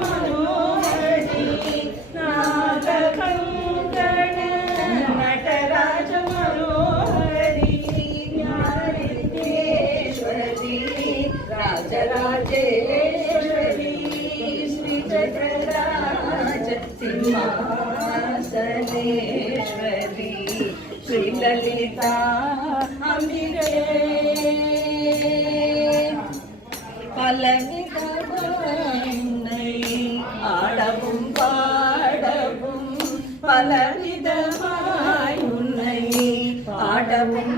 मनोहरी नागकङ्कण नटराज मनोहरी ज्ञानेश्वरी राजराजेश्वरी श्रीचक्रराज सिंहासनेश्वरी श्रीललिता अम्बिके பலவிதமாய் ஆடவும் பாடவும் பலவிதமாய் உன்னை ஆடவும்